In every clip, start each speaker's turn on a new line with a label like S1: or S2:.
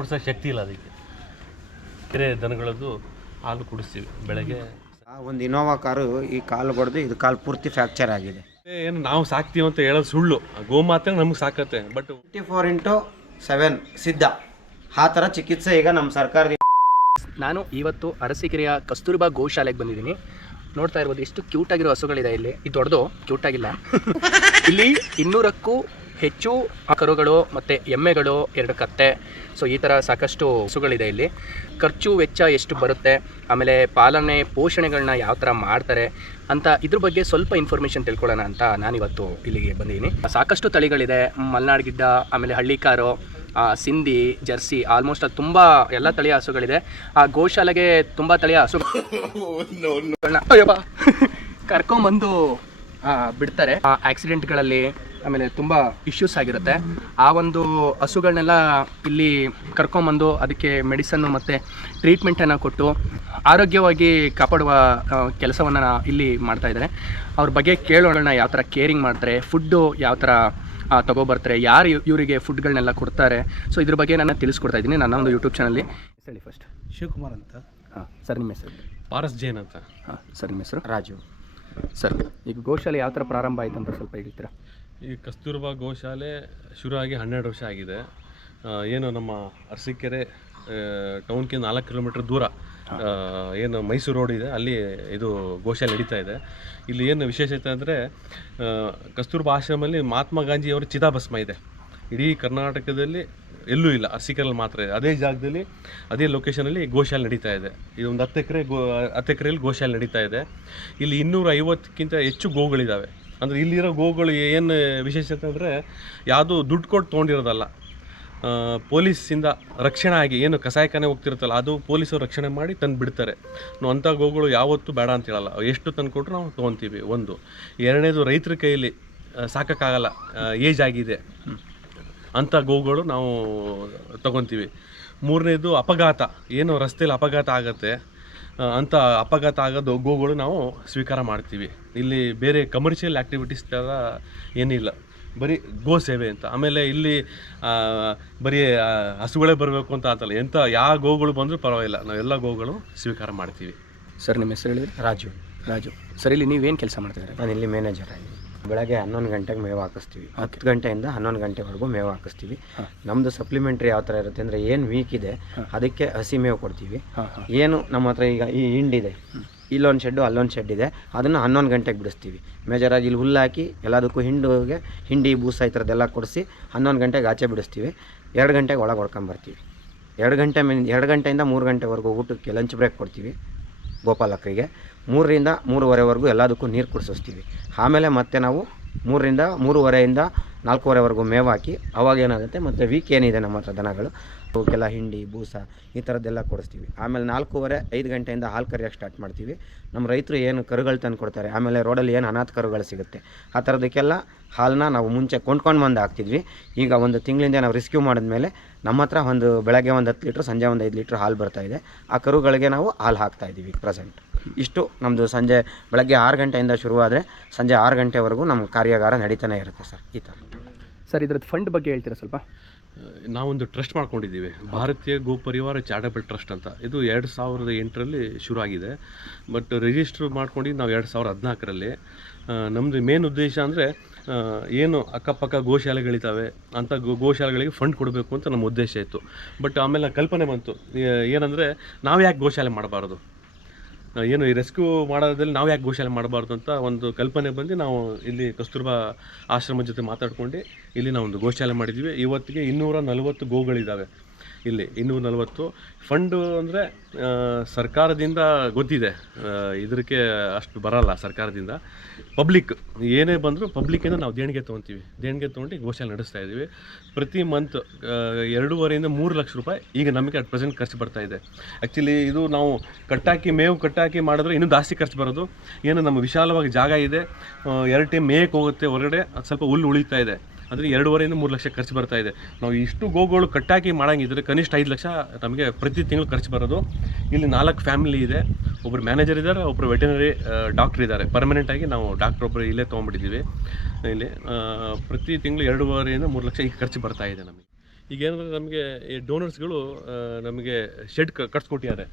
S1: ಕುಡಿಸೋ ಶಕ್ತಿ ಇಲ್ಲ ಅದಕ್ಕೆ. ಬೇರೆ ದನಗಳದ್ದು ಹಾಲು ಕುಡಿಸ್ತೀವಿ ಬೆಳಗ್ಗೆ.
S2: ಆ ಒಂದು ಇನೋವಾ ಕಾರು ಈ ಕಾಲು ಬಡ್ದು ಇದು ಕಾಲು ಪೂರ್ತಿ ಫ್ಯಾಕ್ಚರ್ ಆಗಿದೆ.
S1: ಏನು ನಾವು ಸಾಕ್ತೀವಿ ಅಂತ ಹೇಳೋದು ಸುಳ್ಳು. ಗೋಮಾತೆ ನಮ್ಗೆ ಸಾಕತ್ತೆ but
S2: twenty four into seven ಸಿದ್ಧ. ಆ ಥರ ಚಿಕಿತ್ಸೆ ಈಗ ನಮ್ಮ ಸರ್ಕಾರದಿಂದ
S3: ನಾನು ಇವತ್ತು ಅರಸೀಕೆರೆಯ ಕಸ್ತೂರ್ಬಾ ಗೋಶಾಲೆಗೆ ಬಂದಿದ್ದೀನಿ. ನೋಡ್ತಾ ಇರ್ಬೋದು ಎಷ್ಟು ಕ್ಯೂಟ್ ಆಗಿರೋ ಹಸುಗಳಿದೆ ಇಲ್ಲಿ. ಇದು ದೊಡ್ಡದು ಕ್ಯೂಟ್ ಆಗಿಲ್ಲ. ಇಲ್ಲಿ ಇನ್ನೂರಕ್ಕೂ ಹೆಚ್ಚು ಕರುಗಳು ಮತ್ತು ಎಮ್ಮೆಗಳು ಎರಡು ಕತ್ತೆ. ಸೊ ಈ ಥರ ಸಾಕಷ್ಟು ಹಸುಗಳಿದೆ ಇಲ್ಲಿ. ಖರ್ಚು ವೆಚ್ಚ ಎಷ್ಟು ಬರುತ್ತೆ? ಆಮೇಲೆ ಪಾಲನೆ ಪೋಷಣೆಗಳನ್ನ ಯಾವ ಥರ ಮಾಡ್ತಾರೆ ಅಂತ ಇದ್ರ ಬಗ್ಗೆ ಸ್ವಲ್ಪ ಇನ್ಫಾರ್ಮೇಷನ್ ತಿಳ್ಕೊಳ್ಳೋಣ ಅಂತ ನಾನಿವತ್ತು ಇಲ್ಲಿಗೆ ಬಂದಿದ್ದೀನಿ. ಸಾಕಷ್ಟು ತಳಿಗಳಿದೆ. ಮಲ್ನಾಡ್ ಗಿಡ್ಡ ಆಮೇಲೆ ಹಳ್ಳಿಕಾರು ಆ, ಸಿಂಧಿ ಜರ್ಸಿ ಆಲ್ಮೋಸ್ಟ್ ಅದು ತುಂಬ ಎಲ್ಲ ತಳಿಯ ಹಸುಗಳಿದೆ. ಆ ಗೋಶಾಲೆಗೆ ತುಂಬ ತಳಿಯ ಹಸು ಕರ್ಕೊಂಬಂದು ಆ, ಬಿಡ್ತಾರೆ. ಆ ಆಕ್ಸಿಡೆಂಟ್ಗಳಲ್ಲಿ ಆಮೇಲೆ ತುಂಬ ಇಶ್ಯೂಸ್ ಆಗಿರುತ್ತೆ. ಆ ಒಂದು ಹಸುಗಳನ್ನೆಲ್ಲ ಇಲ್ಲಿ ಕರ್ಕೊಂಬಂದು ಅದಕ್ಕೆ ಮೆಡಿಸನ್ನು ಮತ್ತು ಟ್ರೀಟ್ಮೆಂಟನ್ನು ಕೊಟ್ಟು ಆರೋಗ್ಯವಾಗಿ ಕಾಪಾಡುವ ಕೆಲಸವನ್ನು ಇಲ್ಲಿ ಮಾಡ್ತಾ ಇದ್ದಾರೆ. ಅವ್ರ ಬಗ್ಗೆ ಕೇಳೋಣ ಯಾವ ಥರ ಕೇರಿಂಗ್ ಮಾಡ್ತಾರೆ ಫುಡ್ಡು ಯಾವ ಥರ ತೊಗೊಬರ್ತಾರೆ ಯಾರು ಇವ್- ಇವರಿಗೆ ಫುಡ್ಗಳನ್ನೆಲ್ಲ ಕೊಡ್ತಾರೆ. ಸೊ ಇದ್ರ ಬಗ್ಗೆ ನಾನು ತಿಳಿಸ್ಕೊಡ್ತಾ ಇದ್ದೀನಿ ನನ್ನ ಒಂದು ಯೂಟ್ಯೂಬ್ ಚಾನಲ್ಲಿ ಹೇಳಿ ಫಸ್ಟ್
S4: ಶಿವಕುಮಾರ್ ಅಂತ.
S3: ಹಾಂ ಸರ್ ನಿಮ್ಮ ಹೆಸರು?
S1: ಪಾರಸ್ ಜೈನ್ ಅಂತ.
S3: ಹಾಂ ಸರ್ ನಿಮ್ಮ ಹೆಸರು?
S2: ರಾಜು.
S3: ಸರ್ ಈಗ ಗೋಶಾಲೆ ಯಾವ ಥರ ಪ್ರಾರಂಭ ಆಯಿತು ಅಂತ ಸ್ವಲ್ಪ ಹೇಳ್ತೀರಾ?
S1: ಈ ಕಸ್ತೂರ್ಬಾ ಗೋಶಾಲೆ ಶುರುವಾಗಿ ಹನ್ನೆರಡು ವರ್ಷ ಆಗಿದೆ. ಏನು ನಮ್ಮ ಅರಸೀಕೆರೆ ಟೌನ್ಗೆ ನಾಲ್ಕು ಕಿಲೋಮೀಟರ್ ದೂರ ಏನು ಮೈಸೂರು ರೋಡ್ ಇದೆ, ಅಲ್ಲಿ ಇದು ಗೋಶಾಲೆ ನಡೀತಾ ಇದೆ. ಇಲ್ಲಿ ಏನು ವಿಶೇಷತೆ ಅಂದರೆ ಕಸ್ತೂರ್ಬಾ ಆಶ್ರಮಲ್ಲಿ ಮಹಾತ್ಮ ಗಾಂಧಿಯವರ ಚಿತಾಭಸ್ಮ ಇದೆ. ಇಡೀ ಕರ್ನಾಟಕದಲ್ಲಿ ಎಲ್ಲೂ ಇಲ್ಲ ಅರಸೀಕೆರೆಯಲ್ಲಿ ಮಾತ್ರ ಇದೆ. ಅದೇ ಜಾಗದಲ್ಲಿ, ಅದೇ ಲೊಕೇಶನಲ್ಲಿ ಗೋಶಾಲೆ ನಡೀತಾ ಇದೆ. ಇದೊಂದು ಹತ್ತು ಎಕರೆ ಗೋ, ಹತ್ತು ಎಕರೆಯಲ್ಲಿ ಗೋಶಾಲೆ ನಡೀತಾ ಇದೆ. ಇಲ್ಲಿ ಇನ್ನೂರ ಐವತ್ತಕ್ಕಿಂತ ಹೆಚ್ಚು ಗೋಗಳಿದ್ದಾವೆ ಅಂದರೆ ಇಲ್ಲಿರೋ ಗೋಗಳು ಏನು ವಿಶೇಷತೆ ಅಂದರೆ, ಯಾವುದೂ ದುಡ್ಡು ಕೊಟ್ಟು ತೊಗೊಂಡಿರೋದಲ್ಲ. ಪೊಲೀಸಿಂದ ರಕ್ಷಣೆ ಆಗಿ, ಏನು ಕಸಾಯಖಾನೆ ಹೋಗ್ತಿರುತ್ತಲ್ಲ, ಅದು ಪೊಲೀಸರು ರಕ್ಷಣೆ ಮಾಡಿ ತಂದು ಬಿಡ್ತಾರೆ. ನಾವು ಅಂಥ ಗೋಗಳು ಯಾವತ್ತೂ ಬೇಡ ಅಂತ ಹೇಳಲ್ಲ. ಎಷ್ಟು ತಂದು ಕೊಟ್ಟರು ನಾವು ತೊಗೊತೀವಿ. ಒಂದು. ಎರಡನೇದು ರೈತರ ಕೈಯಲ್ಲಿ ಸಾಕೋಕ್ಕಾಗಲ್ಲ. ಏಜ್ ಆಗಿದೆ. ಅಂಥ ಗೋಗಳು ನಾವು ತಗೊತೀವಿ. ಮೂರನೇದು ಅಪಘಾತ. ಏನು ರಸ್ತೆಯಲ್ಲಿ ಅಪಘಾತ ಆಗುತ್ತೆ ಅಂಥ ಅಪಘಾತ ಆಗೋದು ಗೋಗಳು ನಾವು ಸ್ವೀಕಾರ ಮಾಡ್ತೀವಿ. ಇಲ್ಲಿ ಬೇರೆ ಕಮರ್ಷಿಯಲ್ ಆ್ಯಕ್ಟಿವಿಟೀಸ್ ಥರ ಏನಿಲ್ಲ. ಬರೀ ಗೋ ಸೇವೆ ಅಂತ. ಆಮೇಲೆ ಇಲ್ಲಿ ಬರೀ ಹಸುಗಳೇ ಬರಬೇಕು ಅಂತ ಆತಲ್ಲ. ಎಂಥ ಯಾವ ಗೋಗಳು ಬಂದರೂ ಪರವಾಗಿಲ್ಲ. ನಾವೆಲ್ಲ ಗೋಗಳು ಸ್ವೀಕಾರ ಮಾಡ್ತೀವಿ.
S3: ಸರ್ ನಿಮ್ಮ ಹೆಸರು ಹೇಳಿದ್ರೆ?
S2: ರಾಜು.
S3: ರಾಜು. ಸರ್ ಇಲ್ಲಿ ನೀವೇನು ಕೆಲಸ ಮಾಡ್ತಿದ್ದೀರಾ
S2: ನಾನು ಇಲ್ಲಿ ಮ್ಯಾನೇಜರ್ ಆಗಿ. ಬೆಳಗ್ಗೆ ಹನ್ನೊಂದು ಗಂಟೆಗೆ ಮೇವು ಹಾಕಿಸ್ತೀವಿ. ಹತ್ತು ಗಂಟೆಯಿಂದ ಹನ್ನೊಂದು ಗಂಟೆವರೆಗೂ ಮೇವು ಹಾಕಿಸ್ತೀವಿ. ನಮ್ಮದು ಸಪ್ಲಿಮೆಂಟ್ರಿ ಯಾವ ಥರ ಇರುತ್ತೆ ಅಂದರೆ ಏನು ವೀಕ್ ಇದೆ ಅದಕ್ಕೆ ಹಸಿ ಮೇವು ಕೊಡ್ತೀವಿ. ಏನು ನಮ್ಮ ಹತ್ರ ಈಗ ಈ ಹಿಂಡಿದೆ ಇಲ್ಲೊಂದು ಶೆಡ್ಡು ಅಲ್ಲೊಂದು ಶೆಡ್ ಇದೆ. ಅದನ್ನು ಹನ್ನೊಂದು ಗಂಟೆಗೆ ಬಿಡಿಸ್ತೀವಿ. ಮೇಜರಾಗಿ ಇಲ್ಲಿ ಹುಲ್ಲು ಹಾಕಿ ಎಲ್ಲದಕ್ಕೂ ಹಿಂಡುಗೆ ಹಿಂಡಿ ಬೂಸ ಈ ಥರದ್ದೆಲ್ಲ ಕೊಡಿಸಿ ಹನ್ನೊಂದು ಗಂಟೆಗೆ ಆಚೆ ಬಿಡಿಸ್ತೀವಿ. ಎರಡು ಗಂಟೆಗೆ ಒಳಗೆ ಹೊಡ್ಕೊಂಬರ್ತೀವಿ ಎರಡು ಗಂಟೆ ಮಿನ್ ಎರಡು ಗಂಟೆಯಿಂದ ಮೂರು ಗಂಟೆವರೆಗೂ ಊಟಕ್ಕೆ ಲಂಚ್ ಬ್ರೇಕ್ ಕೊಡ್ತೀವಿ. ಗೋಪಾಲಕರಿಗೆ ಮೂರರಿಂದ ಮೂರುವರೆವರೆಗೂ ಎಲ್ಲದಕ್ಕೂ ನೀರು ಕುಡಿಸಿಸ್ತೀವಿ ಆಮೇಲೆ ಮತ್ತೆ ನಾವು ಮೂರರಿಂದ ಮೂರುವರೆಯಿಂದ ನಾಲ್ಕೂವರೆವರೆಗೂ ಮೇವು ಹಾಕಿ ಅವಾಗ ಏನಾಗುತ್ತೆ? ಮತ್ತು ವೀಕ್ ಏನಿದೆ ನಮ್ಮ ಹತ್ರ ದನಗಳು? ಅವಕ್ಕೆಲ್ಲ ಹಿಂಡಿ, ಬೂಸ ಈ ಥರದ್ದೆಲ್ಲ ಕೊಡಿಸ್ತೀವಿ. ಆಮೇಲೆ ನಾಲ್ಕೂವರೆ, ಐದು ಗಂಟೆಯಿಂದ ಹಾಲು ಕರಿಯೋಕ್ಕೆ ಸ್ಟಾರ್ಟ್ ಮಾಡ್ತೀವಿ. ನಮ್ಮ ರೈತರು ಏನು ಕರುಗಳು ತಂದು ಕೊಡ್ತಾರೆ? ಆಮೇಲೆ ರೋಡಲ್ಲಿ ಏನು ಅನಾಥ ಕರುಗಳು ಸಿಗುತ್ತೆ? ಆ ಥರದಕ್ಕೆಲ್ಲ ಹಾಲನ್ನ ನಾವು ಮುಂಚೆ ಕೊಂಡ್ಕೊಂಡು ಬಂದು ಹಾಕ್ತಿದ್ವಿ. ಈಗ ಒಂದು ತಿಂಗಳಿಂದ ನಾವು ರಿಸ್ಕ್ಯೂ ಮಾಡಿದ್ಮೇಲೆ ನಮ್ಮ ಹತ್ರ ಒಂದು ಬೆಳಗ್ಗೆ ಒಂದು ಹತ್ತು ಲೀಟ್ರ್, ಸಂಜೆ ಒಂದು ಐದು ಲೀಟ್ರ್ ಹಾಲು ಬರ್ತಾಯಿದೆ ಆ ಕರುಗಳಿಗೆ ನಾವು ಹಾಲು ಹಾಕ್ತಾಯಿದ್ದೀವಿ ಪ್ರೆಸೆಂಟ್ ಇಷ್ಟು. ನಮ್ಮದು ಸಂಜೆ ಬೆಳಗ್ಗೆ ಆರು ಗಂಟೆಯಿಂದ ಶುರುವಾದರೆ ಸಂಜೆ ಆರು ಗಂಟೆವರೆಗೂ ನಮ್ಮ ಕಾರ್ಯಾಗಾರ ನಡೀತಾನೆ ಇರುತ್ತೆ ಸರ್ ಈ ಥರ.
S3: ಸರ್ ಇದ್ರದ್ದು ಫಂಡ್ ಬಗ್ಗೆ ಹೇಳ್ತೀರಾ ಸ್ವಲ್ಪ?
S1: ನಾವೊಂದು ಟ್ರಸ್ಟ್ ಮಾಡ್ಕೊಂಡಿದ್ದೀವಿ. ಭಾರತೀಯ ಗೋ ಪರಿವಾರ ಚಾರಿಟಬಲ್ ಟ್ರಸ್ಟ್ ಅಂತ. ಇದು ಎರಡು ಸಾವಿರದ ಎಂಟರಲ್ಲಿ ಶುರು ಆಗಿದೆ ಬಟ್ ರಿಜಿಸ್ಟರ್ ಮಾಡ್ಕೊಂಡು ನಾವು ಎರಡು ಸಾವಿರದ ಹದಿನಾಲ್ಕರಲ್ಲಿ. ನಮ್ಮದು ಮೇನ್ ಉದ್ದೇಶ ಅಂದರೆ ಏನು ಅಕ್ಕಪಕ್ಕ ಗೋಶಾಲೆಗಳಿದ್ದಾವೆ ಅಂಥ ಗೋ ಗೋಶಾಲೆಗಳಿಗೆ ಫಂಡ್ ಕೊಡಬೇಕು ಅಂತ ನಮ್ಮ ಉದ್ದೇಶ ಇತ್ತು. ಬಟ್ ಆಮೇಲೆ ಕಲ್ಪನೆ ಬಂತು. ಏನಂದರೆ ನಾವು ಯಾಕೆ ಗೋಶಾಲೆ ಮಾಡಬಾರ್ದು? ಏನು ಈ ರೆಸ್ಕ್ಯೂ ಮಾಡೋದ್ರಲ್ಲಿ ನಾವು ಯಾಕೆ ಗೋಶಾಲೆ ಮಾಡಬಾರ್ದು ಅಂತ ಒಂದು ಕಲ್ಪನೆ ಬಂದು ನಾವು ಇಲ್ಲಿ ಕಸ್ತೂರ್ಬಾ ಆಶ್ರಮದ ಜೊತೆ ಮಾತಾಡ್ಕೊಂಡು ಇಲ್ಲಿ ನಾವು ಒಂದು ಗೋಶಾಲೆ ಮಾಡಿದ್ವಿ. ಇವತ್ತಿಗೆ ಇನ್ನೂರ ನಲವತ್ತು ಗೋಗಳಿದ್ದಾವೆ ಇಲ್ಲಿ ಇನ್ನೂರ ನಲವತ್ತು. ಫಂಡು ಅಂದರೆ ಸರ್ಕಾರದಿಂದ ಗೊತ್ತಿದೆ. ಇದಕ್ಕೆ ಅಷ್ಟು ಬರಲ್ಲ ಸರ್ಕಾರದಿಂದ. ಪಬ್ಲಿಕ್ ಏನೇ ಬಂದರೂ ಪಬ್ಲಿಕ್ಕಿಂದ ನಾವು ದೇಣಿಗೆ ತೊಗೊತೀವಿ. ದೇಣಿಗೆ ತೊಗೊಂಡು ಗೋಶಾಲೆ ನಡೆಸ್ತಾ ಇದ್ದೀವಿ. ಪ್ರತಿ ಮಂತ್ ಎರಡೂವರೆಯಿಂದ ಮೂರು ಲಕ್ಷ ರೂಪಾಯಿ ಈಗ ನಮಗೆ ಅಟ್ ಪ್ರೆಸೆಂಟ್ ಖರ್ಚು ಬರ್ತಾ ಇದೆ. ಆ್ಯಕ್ಚುಲಿ ಇದು ನಾವು ಕಟ್ಟಾಕಿ, ಮೇವು ಕಟ್ಟಾಕಿ ಮಾಡಿದ್ರೆ ಇನ್ನೂ ಜಾಸ್ತಿ ಖರ್ಚು ಬರೋದು. ಏನು, ನಮ್ಮ ವಿಶಾಲವಾಗಿ ಜಾಗ ಇದೆ. ಎರಡು ಟೈಮ್ ಮೇಯಕ್ಕೆ ಹೋಗುತ್ತೆ ಹೊರಗಡೆ. ಅದು ಸ್ವಲ್ಪ ಹುಲ್ಲು ಉಳಿತಾ ಇದೆ. ಅಂದರೆ ಎರಡೂವರೆಯಿಂದ ಮೂರು ಲಕ್ಷ ಖರ್ಚು ಬರ್ತಾ ಇದೆ. ನಾವು ಇಷ್ಟು ಗೋಗಳು ಕಟ್ಟಾಕಿ ಮಾಡೋಂಗಿದ್ರೆ ಕನಿಷ್ಠ ಐದು ಲಕ್ಷ ನಮಗೆ ಪ್ರತಿ ತಿಂಗಳು ಖರ್ಚು ಬರೋದು. ಇಲ್ಲಿ ನಾಲ್ಕು ಫ್ಯಾಮಿಲಿ ಇದೆ. ಒಬ್ಬರು ಮ್ಯಾನೇಜರ್ ಇದ್ದಾರೆ ಒಬ್ಬರು ವೆಟನರಿ ಡಾಕ್ಟ್ರ್ ಇದ್ದಾರೆ. ಪರ್ಮನೆಂಟಾಗಿ ನಾವು ಡಾಕ್ಟ್ರ್ ಒಬ್ಬರು ಇಲ್ಲೇ ತೊಗೊಂಡ್ಬಿಟ್ಟಿದ್ದೀವಿ ಇಲ್ಲಿ ಪ್ರತಿ ತಿಂಗಳು ಎರಡೂವರೆಯಿಂದ ಮೂರು ಲಕ್ಷ ಈಗ ಖರ್ಚು ಬರ್ತಾ ಇದೆ ನಮಗೆ. ಈಗ ಏನಂದರೆ ನಮಗೆ ಈ ಡೋನರ್ಸ್ಗಳು ನಮಗೆ ಶೆಡ್ ಕಟ್ಸ್ಕೊಟ್ಟಿದ್ದಾರೆ.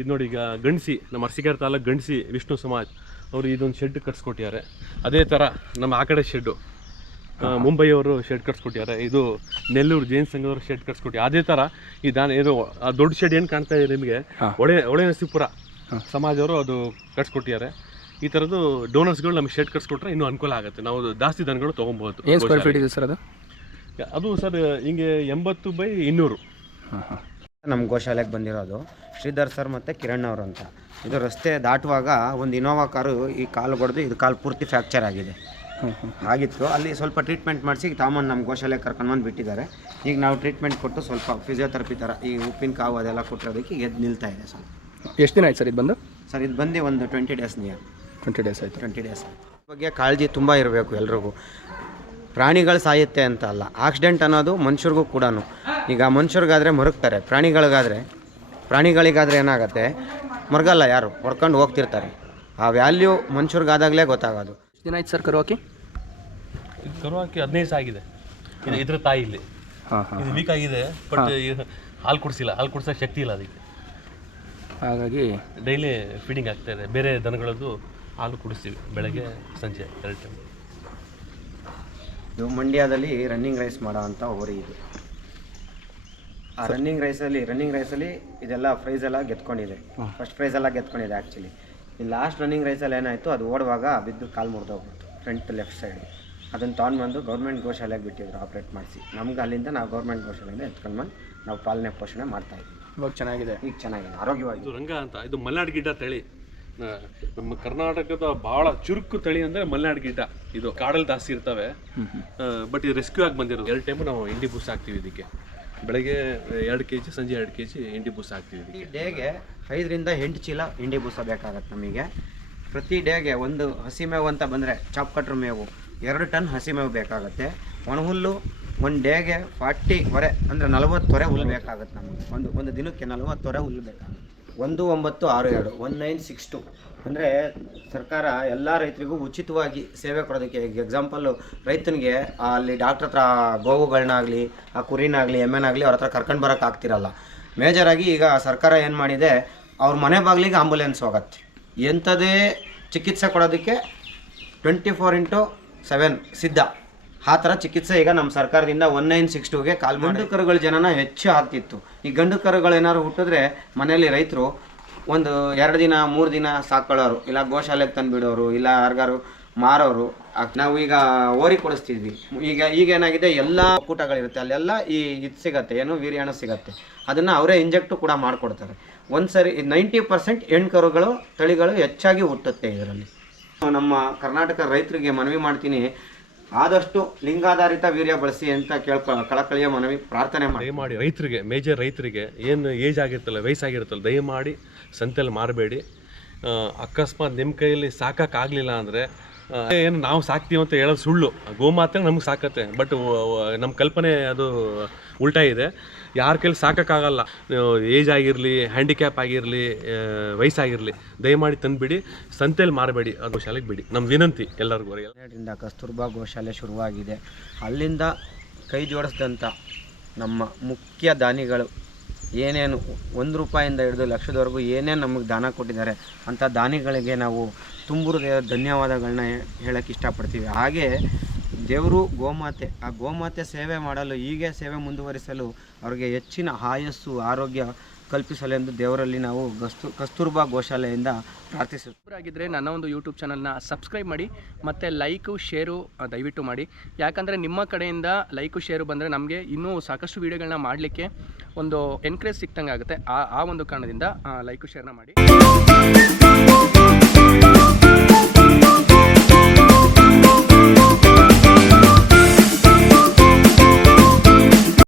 S1: ಇದು ನೋಡಿ ಈಗ ಗಂಡಸಿ, ನಮ್ಮ ಅರಸಿಕೆರೆ ತಾಲೂಕು ಗಣಸಿ ವಿಷ್ಣು ಸಮಾಜ್, ಅವರು ಇದೊಂದು ಶೆಡ್ ಕಟ್ಸ್ಕೊಟ್ಟಿದ್ದಾರೆ. ಅದೇ ಥರ ನಮ್ಮ ಆ ಕಡೆ ಶೆಡ್ಡು. ಮುಂಬೈಯವರು ಶೆಡ್ ಕಟ್ಸ್ಕೊಟ್ಟಿದ್ದಾರೆ. ಇದು ನೆಲ್ಲೂರು ಜೈನ್ ಸಂಘದವರು ಶೆಡ್ ಕಟ್ಸ್ಕೊಟ್ಟಿದ್ದಾರೆ ಅದೇ ತರ ಈ ದಾನ ಇದು ಆ ದೊಡ್ಡ ಶೆಡ್ ಏನು ಕಾಣ್ತಾ ಇದೆ ನಿಮಗೆ. ಒಳೆ ಒಳೆ ನರಸೀಪುರ ಸಮಾಜವರು ಅದು ಕಟ್ಸ್ಕೊಟ್ಟಿದ್ದಾರೆ. ಈ ಥರದ್ದು ಡೋನರ್ಸ್ಗಳು ನಮಗೆ ಶೆಡ್ ಕಟ್ಸ್ಕೊಟ್ರೆ ಇನ್ನೂ ಅನುಕೂಲ ಆಗುತ್ತೆ. ನಾವು ಜಾಸ್ತಿ ದನಗಳು ತೊಗೊಬೋದು
S3: ಏನು ಸ್ಕ್ವೇರ್ ಫೀಟ್ ಇದೆ ಸರ್ ಅದು?
S1: ಅದು ಸರ್ ಹಿಂಗೆ ಎಂಬತ್ತು ಬೈ ಇನ್ನೂರು.
S2: ನಮ್ಮ ಗೋಶಾಲೆಗೆ ಬಂದಿರೋದು ಶ್ರೀಧರ್ ಸರ್ ಮತ್ತು ಕಿರಣ್ ಅವರು ಅಂತ. ಇದು ರಸ್ತೆ ದಾಟುವಾಗ ಒಂದು ಇನೋವಾ ಕಾರು ಈ ಕಾಲು ಹೊಡೆದು ಇದು ಕಾಲು ಪೂರ್ತಿ ಫ್ರ್ಯಾಕ್ಚರ್ ಆಗಿದೆ. ಆಗಿತ್ತು ಅಲ್ಲಿ ಸ್ವಲ್ಪ ಟ್ರೀಟ್ಮೆಂಟ್ ಮಾಡಿಸಿ ತಾಮನ್ ನಮ್ಮ ಗೋಶಾಲೆ ಕರ್ಕೊಂಡು ಬಂದು ಬಿಟ್ಟಿದ್ದಾರೆ. ಈಗ ನಾವು ಟ್ರೀಟ್ಮೆಂಟ್ ಕೊಟ್ಟು ಸ್ವಲ್ಪ ಫಿಸಿಯೋಥೆರಪಿ ಥರ ಈ ಉಪ್ಪಿನ ಕಾವು ಅದೆಲ್ಲ ಕೊಟ್ಟಿರೋದಕ್ಕೆ ಎದ್ದು ನಿಲ್ತಾ ಇದೆ ಸರ್.
S3: ಎಷ್ಟು ದಿನ ಆಯ್ತು ಸರ್ ಇದು ಬಂದು?
S2: ಸರ್ ಇದು ಬಂದು ಒಂದು twenty days near
S3: twenty days ಆಯಿತು.
S2: ಟ್ವೆಂಟಿ ಡೇಸ್ ಬಗ್ಗೆ ಕಾಳಜಿ ತುಂಬ ಇರಬೇಕು ಎಲ್ರಿಗೂ. ಪ್ರಾಣಿಗಳು ಸಾಯುತ್ತೆ ಅಂತ ಅಲ್ಲ ಆಕ್ಸಿಡೆಂಟ್ ಅನ್ನೋದು ಮನುಷ್ಯರಿಗೂ ಕೂಡ ಈಗ ಮನುಷ್ಯರಿಗಾದರೆ ಮರುಗ್ತಾರೆ ಪ್ರಾಣಿಗಳಿಗಾದರೆ ಪ್ರಾಣಿಗಳಿಗಾದರೆ ಏನಾಗುತ್ತೆ? ಮರಗಲ್ಲ ಯಾರು ಹೊಡ್ಕೊಂಡು ಹೋಗ್ತಿರ್ತಾರೆ. ಆ ವ್ಯಾಲ್ಯೂ ಮನುಷ್ಯರಿಗಾದಾಗಲೇ ಗೊತ್ತಾಗೋದು.
S3: ಎಷ್ಟು ದಿನ ಆಯ್ತು ಸರ್ ಕರು ಹಾಕಿ
S1: ಇದು ಕರುವಾಕಿ ಹದಿನೈದು ದಿವಸ ಆಗಿದೆ. ಇದು ಇದ್ರ ತಾಯಿ ಇಲ್ಲಿ
S3: ಹಾಂ ಹಾಂ
S1: ಇದು ವೀಕ್ ಆಗಿದೆ ಬಟ್ ಹಾಲು ಕುಡಿಸಿಲ್ಲ ಹಾಲು ಕುಡಿಸೋ ಶಕ್ತಿ ಇಲ್ಲ ಅದಕ್ಕೆ.
S3: ಹಾಗಾಗಿ
S1: ಡೈಲಿ ಫೀಡಿಂಗ್ ಆಗ್ತಾ ಇದೆ. ಬೇರೆ ದನಗಳದ್ದು ಹಾಲು ಕುಡಿಸ್ತೀವಿ ಬೆಳಗ್ಗೆ ಸಂಜೆ ಎರಡು ಟೈಮ್
S2: ಇದು ಮಂಡ್ಯದಲ್ಲಿ ರನ್ನಿಂಗ್ ರೈಸ್ ಮಾಡೋ ಅಂಥ ಹೋರಿ ಇದು. ಆ ರನ್ನಿಂಗ್ ರೈಸಲ್ಲಿ ರನ್ನಿಂಗ್ ರೈಸಲ್ಲಿ ಇದೆಲ್ಲ ಪ್ರೈಸ್ ಎಲ್ಲ ಗೆದ್ಕೊಂಡಿದೆ. ಫಸ್ಟ್ ಪ್ರೈಸ್ ಎಲ್ಲ ಗೆದ್ಕೊಂಡಿದೆ ಆ್ಯಕ್ಚುಲಿ ಈ ಲಾಸ್ಟ್ ರನ್ನಿಂಗ್ ರೈಸಲ್ಲಿ ಏನಾಯಿತು ಅದು ಓಡುವಾಗ ಬಿದ್ದು ಕಾಲು ಮುರಿದೋಗ್ಬಿಡ್ತು ಫ್ರಂಟ್ ಲೆಫ್ಟ್ ಸೈಡ್ ಅದನ್ನು ತೊಗೊಂಡ್ಬಂದು ಗೌರ್ಮೆಂಟ್ ಗೋಶಾಲೆಗೆ ಬಿಟ್ಟಿದ್ರು ಆಪ್ರೇಟ್ ಮಾಡಿಸಿ. ನಮ್ಗೆ ಅಲ್ಲಿಂದ ನಾವು ಗೌರ್ಮೆಂಟ್ ಗೋಶಾಲೆಯಿಂದ ಎತ್ಕೊಂಡು ಬಂದು ನಾವು ಪಾಲನೆ ಪೋಷಣೆ ಮಾಡ್ತಾ ಇದ್ದೀವಿ
S3: ಇವಾಗ ಚೆನ್ನಾಗಿದೆ.
S2: ಈಗ ಚೆನ್ನಾಗಿದೆ ಆರೋಗ್ಯವಾಗಿ.
S1: ಇದು ರಂಗ ಅಂತ ಇದು ಮಲೆನಾಡ್ ಗಿಡ್ಡ ತಳಿ. ನಮ್ಮ ಕರ್ನಾಟಕದ ಬಹಳ ಚುರುಕು ತಳಿ ಅಂದ್ರೆ ಮಲೆನಾಡ್ ಗಿಡ್ಡ ಇದು ಕಾಡಲ್ಲಿ ಜಾಸ್ತಿ ಇರ್ತವೆ. ಬಟ್ ಇದು ರೆಸ್ಕ್ಯೂ ಆಗಿ ಬಂದಿರೋದು. ಎರಡು ಟೈಮು ನಾವು ಇಂಡಿ ಬೂಸ್ ಹಾಕ್ತೀವಿ ಇದಕ್ಕೆ. ಬೆಳಗ್ಗೆ ಎರಡು ಕೆ ಜಿ ಸಂಜೆ ಎರಡು ಕೆ ಜಿ ಇಂಡಿ ಬೂಸ್ ಹಾಕ್ತೀವಿ ಇದಕ್ಕೆ.
S2: ಈ ಡೇಗೆ ಐದರಿಂದ ಎಂಟು ಚೀಲ ಹಿಂಡಿ ಬೂಸ ಬೇಕಾಗತ್ತೆ ನಮಗೆ. ಪ್ರತಿ ಡೇಗೆ ಒಂದು ಹಸಿ ಮೇವು ಅಂತ ಬಂದರೆ ಚಾಪ್ ಕಟ್ರ ಮೇವು. ಎರಡು ಟನ್ ಹಸಿ ಮೇವು ಬೇಕಾಗುತ್ತೆ. ಒಣಹುಲ್ಲು ಒಂದು ಡೇಗೆ ಫಾರ್ಟಿ ಹೊರೆ, ಅಂದರೆ ನಲವತ್ತೊರೆ ಹುಲ್ಲು ಬೇಕಾಗುತ್ತೆ ನಮಗೆ. ಒಂದು ಒಂದು ದಿನಕ್ಕೆ ನಲವತ್ತೊರೆ ಹುಲ್ಲು ಬೇಕಾಗುತ್ತೆ. ಒಂದು, ಒಂಬತ್ತು, ಆರು, ಎರಡು, ಒನ್, ನೈನ್, ಸಿಕ್ಸ್, ಟು. ಅಂದರೆ ಸರ್ಕಾರ ಎಲ್ಲ ರೈತರಿಗೂ ಉಚಿತವಾಗಿ ಸೇವೆ ಕೊಡೋದಕ್ಕೆ ಎಕ್ಸಾಂಪಲ್ಲು ರೈತನಿಗೆ ಅಲ್ಲಿ ಡಾಕ್ಟ್ರ್ ಹತ್ರ ಗೋವುಗಳನ್ನಾಗಲಿ ಆ ಕುರಿನಾಗಲಿ, ಎಮ್ಮೆನಾಗಲಿ ಅವ್ರ ಹತ್ರ ಕರ್ಕೊಂಡು ಬರೋಕೆ ಆಗ್ತಿರಲ್ಲ. ಮೇಜರಾಗಿ ಈಗ ಸರ್ಕಾರ ಏನು ಮಾಡಿದೆ, ಅವ್ರ ಮನೆ ಬಾಗಿಲಿಗೆ ಆಂಬುಲೆನ್ಸ್ ಹೋಗತ್ತೆ. ಎಂಥದೇ ಚಿಕಿತ್ಸೆ ಕೊಡೋದಕ್ಕೆ ಟ್ವೆಂಟಿ ಫೋರ್ ಇಂಟು ಸೆವೆನ್, ಸಿದ್ಧ. ಆ ಥರ ಚಿಕಿತ್ಸೆ ಈಗ ನಮ್ಮ ಸರ್ಕಾರದಿಂದ ಒನ್ ನೈನ್ ಸಿಕ್ಸ್ ಟೂಗೆ ಕಾಲ್ ಗಂಡು ಕರುಗಳ ಜನನ ಹೆಚ್ಚು ಆಗ್ತಿತ್ತು. ಈ ಗಂಡು ಕರುಗಳೇನಾದ್ರು ಹುಟ್ಟಿದ್ರೆ ಮನೆಯಲ್ಲಿ ರೈತರು ಒಂದು ಎರಡು ದಿನ, ಮೂರು ದಿನ ಸಾಕೊಳ್ಳೋರು ಇಲ್ಲ ಗೋಶಾಲೆಗೆ ತಂದುಬಿಡೋರು, ಇಲ್ಲ ಯಾರಿಗಾರು ಮಾರೋರು ನಾವು ಈಗ ಓರಿ ಕೊಡಿಸ್ತಿದ್ವಿ. ಈಗ ಈಗ ಏನಾಗಿದೆ, ಎಲ್ಲ ಕೂಟಗಳಿರುತ್ತೆ. ಅಲ್ಲೆಲ್ಲ ಈ ಇದು ಸಿಗತ್ತೆ, ಏನು ವೀರ್ಯಾಣು ಸಿಗತ್ತೆ. ಅದನ್ನು ಅವರೇ ಇಂಜೆಕ್ಟು ಕೂಡ ಮಾಡಿಕೊಡ್ತಾರೆ. ಒಂದು ಸರಿ ನೈಂಟಿ ಪರ್ಸೆಂಟ್ ಹೆಣ್ಕರುಗಳು, ತಳಿಗಳು ಹೆಚ್ಚಾಗಿ ಹುಟ್ಟುತ್ತೆ ಇದರಲ್ಲಿ. ನಮ್ಮ ಕರ್ನಾಟಕ ರೈತರಿಗೆ ಮನವಿ ಮಾಡ್ತೀನಿ. ಆದಷ್ಟು ಲಿಂಗಾಧಾರಿತ ವೀರ್ಯ ಬಳಸಿ ಅಂತ ಕೇಳ್ಕೊ, ಕಳಕಳಿಯ ಮನವಿ, ಪ್ರಾರ್ಥನೆ ಮಾಡಿ.
S1: ದಯಮಾಡಿ ರೈತರಿಗೆ, ಮೇಜರ್ ರೈತರಿಗೆ, ಏನು ಏಜ್ ಆಗಿರ್ತಲ್ಲ ವಯಸ್ಸಾಗಿರುತ್ತಲ್ಲ, ದಯಮಾಡಿ ಸಂತೆಯಲ್ಲಿ ಮಾರಬೇಡಿ. ಅಕಸ್ಮಾತ್ ನಿಮ್ಮ ಕೈಯಲ್ಲಿ ಸಾಕಾಗಲಿಲ್ಲ ಅಂದರೆ ಏನು, ನಾವು ಸಾಕ್ತೀವಿ ಅಂತ ಹೇಳೋದು ಸುಳ್ಳು. ಗೋಮಾತೆ ನಮ್ಗೆ ಸಾಕತ್ತೆ. ಬಟ್ ನಮ್ಮ ಕಲ್ಪನೆ ಅದು ಉಲ್ಟಾ ಇದೆ. ಯಾರ ಕೈಲಿ ಸಾಕೋಕ್ಕಾಗಲ್ಲ. ಏಜ್ ಆಗಿರಲಿ ಹ್ಯಾಂಡಿಕ್ಯಾಪ್ ಆಗಿರಲಿ ವಯಸ್ಸಾಗಿರಲಿ, ದಯಮಾಡಿ ತಂದುಬಿಡಿ. ಸಂತೆಯಲ್ಲಿ ಮಾರಬೇಡಿ. ಅದು ಗೋಶಾಲೆಗೆ ಬಿಡಿ. ನಮ್ಮ ವಿನಂತಿ ಎಲ್ಲರಿಗೂ
S2: ಹನ್ನೆರಡರಿಂದ ಕಸ್ತೂರ್ಬಾ ಗೋಶಾಲೆ ಶುರುವಾಗಿದೆ. ಅಲ್ಲಿಂದ ಕೈ ಜೋಡಿಸಿದಂಥ ನಮ್ಮ ಮುಖ್ಯ ದಾನಿಗಳು ಏನೇನು ಒಂದು ರೂಪಾಯಿಂದ ಹಿಡಿದು ಲಕ್ಷದವರೆಗೂ ಏನೇನು ನಮಗೆ ದಾನ ಕೊಟ್ಟಿದ್ದಾರೆ ಅಂಥ ದಾನಿಗಳಿಗೆ ನಾವು ತುಂಬು ಧನ್ಯವಾದಗಳನ್ನ ಹೇಳಕ್ಕೆ ಇಷ್ಟಪಡ್ತೀವಿ. ಹಾಗೆ ದೇವರು ಗೋಮಾತೆ, ಆ ಗೋಮಾತೆ ಸೇವೆ ಮಾಡಲು, ಹೀಗೆ ಸೇವೆ ಮುಂದುವರಿಸಲು ಅವರಿಗೆ ಹೆಚ್ಚಿನ ಆಯಸ್ಸು, ಆರೋಗ್ಯ ಕಲ್ಪಿಸಲೆಂದು ದೇವರಲ್ಲಿ ನಾವು ಕಸ್ತೂರ್ಬಾ ಗೋಶಾಲೆಯಿಂದ ಪ್ರಾರ್ಥಿಸುತ್ತೇವೆ
S3: ಆಗಿದ್ದರೆ ನನ್ನ ಒಂದು ಯೂಟ್ಯೂಬ್ ಚಾನಲ್ನ ಸಬ್ಸ್ಕ್ರೈಬ್ ಮಾಡಿ, ಮತ್ತು ಲೈಕು ಶೇರು ದಯವಿಟ್ಟು ಮಾಡಿ. ಯಾಕಂದರೆ ನಿಮ್ಮ ಕಡೆಯಿಂದ ಲೈಕು ಶೇರು ಬಂದರೆ ನಮಗೆ ಇನ್ನೂ ಸಾಕಷ್ಟು ವೀಡಿಯೋಗಳನ್ನ ಮಾಡಲಿಕ್ಕೆ ಒಂದು ಎನ್ಕರೇಜ್ ಸಿಕ್ತಂಗೆ ಆಗುತ್ತೆ ಆ ಆ ಒಂದು ಕಾರಣದಿಂದ ಲೈಕು ಶೇರ್ನ ಮಾಡಿ.